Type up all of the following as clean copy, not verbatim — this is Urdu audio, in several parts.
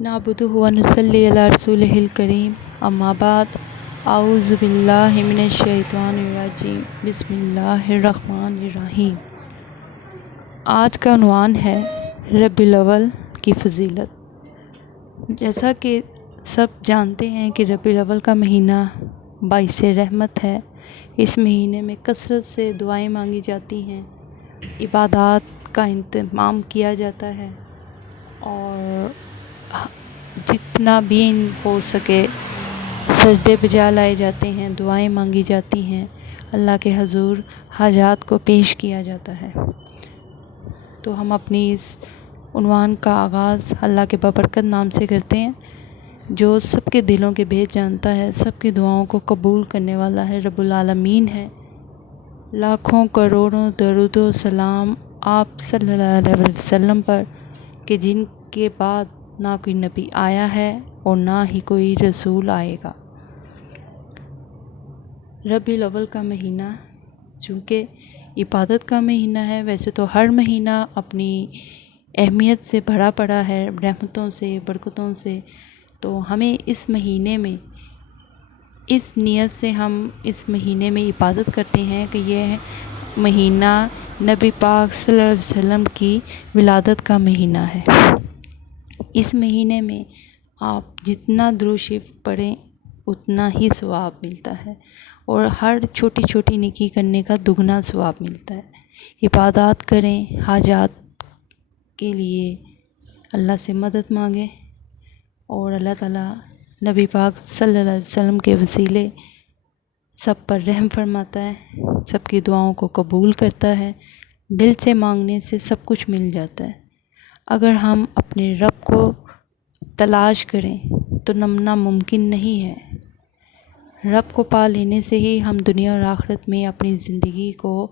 نعبدہ و نصلی علی رسولہ الکریم، اما بعد، اعوذ باللہ من الشیطان الرجیم، بسم اللہ الرحمن الرحیم۔ آج کا عنوان ہے ربیع الاول کی فضیلت۔ جیسا کہ سب جانتے ہیں کہ ربیع الاول کا مہینہ باعث رحمت ہے۔ اس مہینے میں کثرت سے دعائیں مانگی جاتی ہیں، عبادات کا اہتمام کیا جاتا ہے اور جتنا بھی ہو سکے سجدے بجا لائے جاتے ہیں، دعائیں مانگی جاتی ہیں، اللہ کے حضور حاجات کو پیش کیا جاتا ہے۔ تو ہم اپنی اس عنوان کا آغاز اللہ کے بابرکت نام سے کرتے ہیں، جو سب کے دلوں کے بھید جانتا ہے، سب کی دعاؤں کو قبول کرنے والا ہے، رب العالمین ہے۔ لاکھوں کروڑوں درود و سلام آپ صلی اللہ علیہ وسلم پر کہ جن کے بعد نہ کوئی نبی آیا ہے اور نہ ہی کوئی رسول آئے گا۔ ربیع الاول کا مہینہ چونکہ عبادت کا مہینہ ہے، ویسے تو ہر مہینہ اپنی اہمیت سے بھرا پڑا ہے، رحمتوں سے، برکتوں سے، تو ہمیں اس مہینے میں اس نیت سے ہم اس مہینے میں عبادت کرتے ہیں کہ یہ مہینہ نبی پاک صلی اللہ علیہ وسلم کی ولادت کا مہینہ ہے۔ اس مہینے میں آپ جتنا درود شریف پڑھیں اتنا ہی ثواب ملتا ہے اور ہر چھوٹی چھوٹی نیکی کرنے کا دگنا ثواب ملتا ہے۔ عبادات کریں، حاجات کے لیے اللہ سے مدد مانگیں اور اللہ تعالیٰ نبی پاک صلی اللہ علیہ وسلم کے وسیلے سب پر رحم فرماتا ہے، سب کی دعاؤں کو قبول کرتا ہے۔ دل سے مانگنے سے سب کچھ مل جاتا ہے۔ اگر ہم اپنے رب کو تلاش کریں تو ناممکن نہیں ہے۔ رب کو پا لینے سے ہی ہم دنیا اور آخرت میں اپنی زندگی کو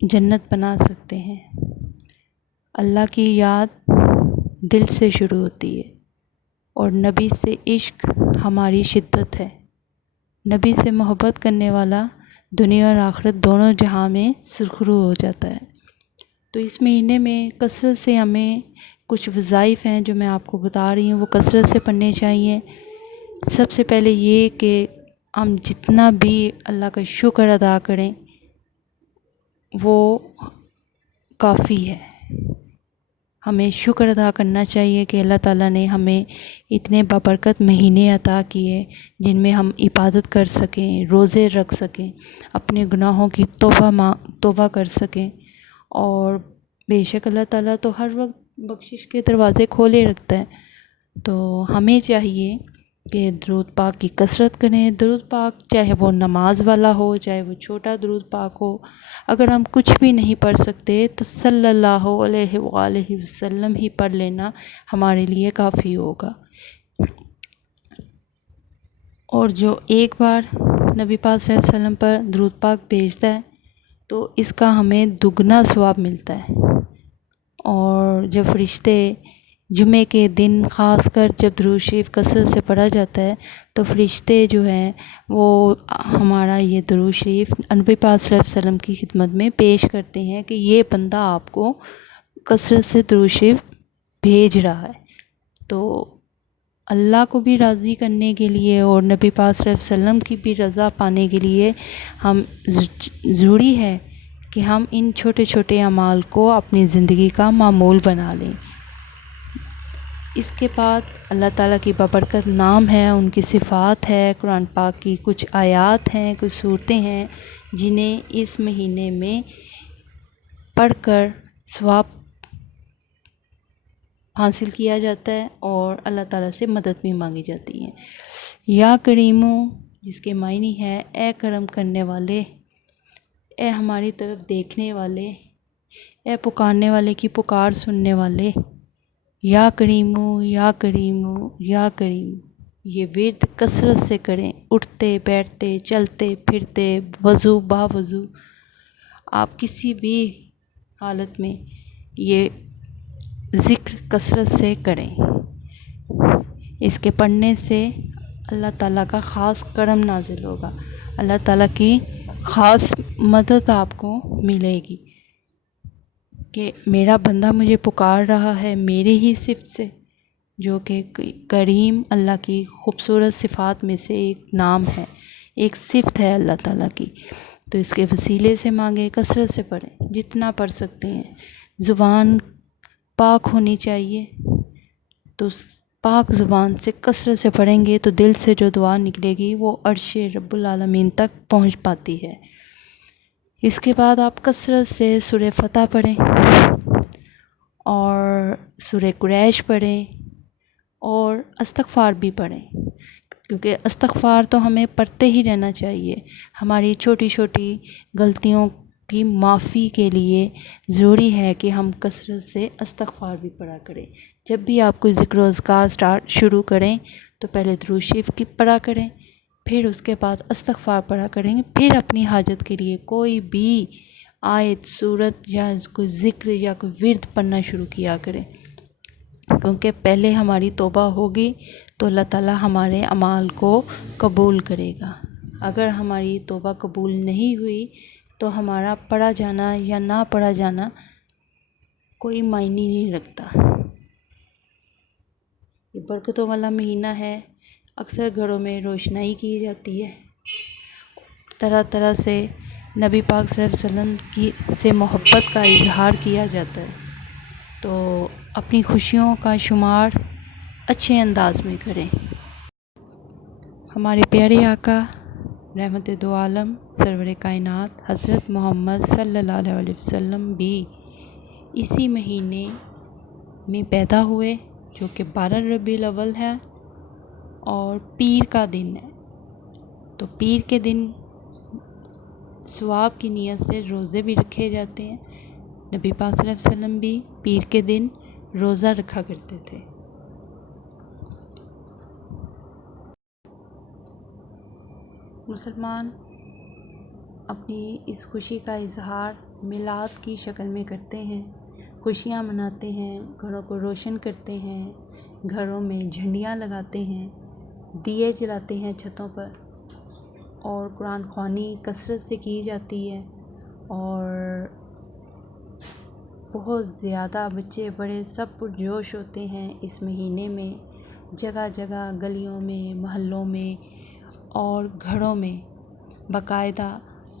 جنت بنا سکتے ہیں۔ اللہ کی یاد دل سے شروع ہوتی ہے اور نبی سے عشق ہماری شدت ہے۔ نبی سے محبت کرنے والا دنیا اور آخرت دونوں جہاں میں سرخرو ہو جاتا ہے۔ تو اس مہینے میں کثرت سے ہمیں کچھ وظائف ہیں جو میں آپ کو بتا رہی ہوں، وہ کثرت سے پڑھنے چاہیے۔ سب سے پہلے یہ کہ ہم جتنا بھی اللہ کا شکر ادا کریں وہ کافی ہے۔ ہمیں شکر ادا کرنا چاہیے کہ اللہ تعالیٰ نے ہمیں اتنے بابرکت مہینے عطا کیے جن میں ہم عبادت کر سکیں، روزے رکھ سکیں، اپنے گناہوں کی توبہ کر سکیں، اور بے شک اللہ تعالیٰ تو ہر وقت بخشش کے دروازے کھولے رکھتا ہے۔ تو ہمیں چاہیے کہ درود پاک کی کثرت کریں۔ درود پاک چاہے وہ نماز والا ہو، چاہے وہ چھوٹا درود پاک ہو، اگر ہم کچھ بھی نہیں پڑھ سکتے تو صلی اللہ علیہ وآلہ وسلم ہی پڑھ لینا ہمارے لیے کافی ہوگا۔ اور جو ایک بار نبی پاک صلی اللہ علیہ وسلم پر درود پاک بھیجتا ہے تو اس کا ہمیں دگنا ثواب ملتا ہے۔ اور جب فرشتے جمعے کے دن خاص کر جب درود شریف کثرت سے پڑھا جاتا ہے تو فرشتے جو ہیں وہ ہمارا یہ درود شریف نبی پاک صلی اللہ علیہ وسلم کی خدمت میں پیش کرتے ہیں کہ یہ بندہ آپ کو کثرت سے درود شریف بھیج رہا ہے۔ تو اللہ کو بھی راضی کرنے کے لیے اور نبی پاک صلی اللہ علیہ وسلم کی بھی رضا پانے کے لیے ہم ضروری ہے کہ ہم ان چھوٹے چھوٹے اعمال کو اپنی زندگی کا معمول بنا لیں۔ اس کے بعد اللہ تعالیٰ کی بابرکت نام ہے، ان کی صفات ہے، قرآن پاک کی کچھ آیات ہیں، کچھ صورتیں ہیں جنہیں اس مہینے میں پڑھ کر ثواب حاصل کیا جاتا ہے اور اللہ تعالیٰ سے مدد بھی مانگی جاتی ہے۔ یا کریمو، جس کے معنی ہے اے کرم کرنے والے، اے ہماری طرف دیکھنے والے، اے پکارنے والے کی پکار سننے والے، یا کریمو یا کریمو یا کریم۔ یہ ورد کثرت سے کریں، اٹھتے بیٹھتے چلتے پھرتے وضو با وضو، آپ کسی بھی حالت میں یہ ذکر کثرت سے کریں۔ اس کے پڑھنے سے اللہ تعالیٰ کا خاص کرم نازل ہوگا، اللہ تعالیٰ کی خاص مدد آپ کو ملے گی کہ میرا بندہ مجھے پکار رہا ہے میری ہی صفت سے، جو کہ کریم اللہ کی خوبصورت صفات میں سے ایک نام ہے، ایک صفت ہے اللہ تعالیٰ کی۔ تو اس کے وسیلے سے مانگیں، کثرت سے پڑھیں، جتنا پڑھ سکتے ہیں۔ زبان پاک ہونی چاہیے، تو پاک زبان سے کثرت سے پڑھیں گے تو دل سے جو دعا نکلے گی وہ عرش رب العالمین تک پہنچ پاتی ہے۔ اس کے بعد آپ کثرت سے سورہ فتح پڑھیں اور سورہ قریش پڑھیں اور استغفار بھی پڑھیں، کیونکہ استغفار تو ہمیں پڑھتے ہی رہنا چاہیے۔ ہماری چھوٹی چھوٹی غلطیوں کی معافی کے لیے ضروری ہے کہ ہم کثرت سے استغفار بھی پڑھا کریں۔ جب بھی آپ کوئی ذکر و اذکار شروع کریں تو پہلے درود شریف کی پڑھا کریں، پھر اس کے بعد استغفار پڑھا کریں گے، پھر اپنی حاجت کے لیے کوئی بھی آیت، سورت یا کوئی ذکر یا کوئی ورد پڑھنا شروع کیا کریں، کیونکہ پہلے ہماری توبہ ہوگی تو اللہ تعالیٰ ہمارے اعمال کو قبول کرے گا۔ اگر ہماری توبہ قبول نہیں ہوئی تو ہمارا پڑھا جانا یا نہ پڑھا جانا کوئی معنی نہیں رکھتا۔ یہ برکتوں والا مہینہ ہے، اکثر گھروں میں روشنائی کی جاتی ہے، طرح طرح سے نبی پاک صلی اللہ علیہ وسلم سے محبت کا اظہار کیا جاتا ہے، تو اپنی خوشیوں کا شمار اچھے انداز میں کریں۔ ہمارے پیارے آقا رحمت دو عالم سرور کائنات حضرت محمد صلی اللہ علیہ وسلم بھی اسی مہینے میں پیدا ہوئے، جو کہ 12 ربیع الاول ہے اور پیر کا دن ہے۔ تو پیر کے دن ثواب کی نیت سے روزے بھی رکھے جاتے ہیں۔ نبی پاک صلی اللہ علیہ وسلم بھی پیر کے دن روزہ رکھا کرتے تھے۔ مسلمان اپنی اس خوشی کا اظہار میلاد کی شکل میں کرتے ہیں، خوشیاں مناتے ہیں، گھروں کو روشن کرتے ہیں، گھروں میں جھنڈیاں لگاتے ہیں، دیے جلاتے ہیں چھتوں پر، اور قرآن خوانی کثرت سے کی جاتی ہے، اور بہت زیادہ بچے بڑے سب پرجوش ہوتے ہیں اس مہینے میں۔ جگہ جگہ گلیوں میں، محلوں میں اور گھروں میں باقاعدہ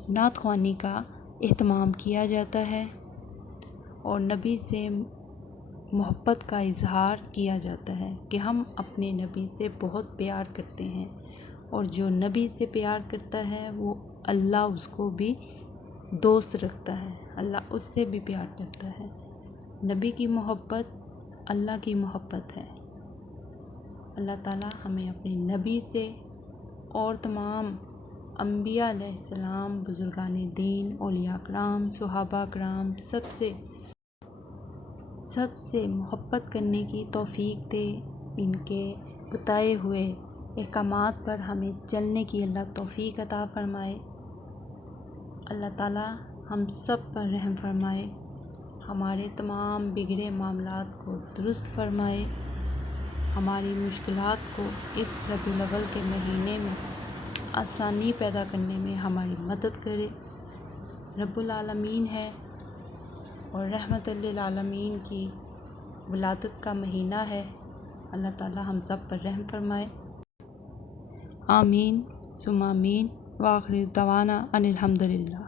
نعت خوانی کا اہتمام کیا جاتا ہے اور نبی سے محبت کا اظہار کیا جاتا ہے کہ ہم اپنے نبی سے بہت پیار کرتے ہیں، اور جو نبی سے پیار کرتا ہے وہ اللہ اس کو بھی دوست رکھتا ہے، اللہ اس سے بھی پیار کرتا ہے۔ نبی کی محبت اللہ کی محبت ہے۔ اللہ تعالیٰ ہمیں اپنے نبی سے اور تمام انبیاء علیہ السلام، بزرگان دین، اولیاء کرام، صحابہ کرام سب سے محبت کرنے کی توفیق دے، ان کے بتائے ہوئے احکامات پر ہمیں چلنے کی اللہ توفیق عطا فرمائے۔ اللہ تعالیٰ ہم سب پر رحم فرمائے، ہمارے تمام بگڑے معاملات کو درست فرمائے، ہماری مشکلات کو اس ربیع الاول کے مہینے میں آسانی پیدا کرنے میں ہماری مدد کرے۔ رب العالمین ہے اور رحمت للعالمین کی ولادت کا مہینہ ہے۔ اللہ تعالیٰ ہم سب پر رحم فرمائے۔ آمین ثم آمین، وآخر دعوانا ان الحمدللہ۔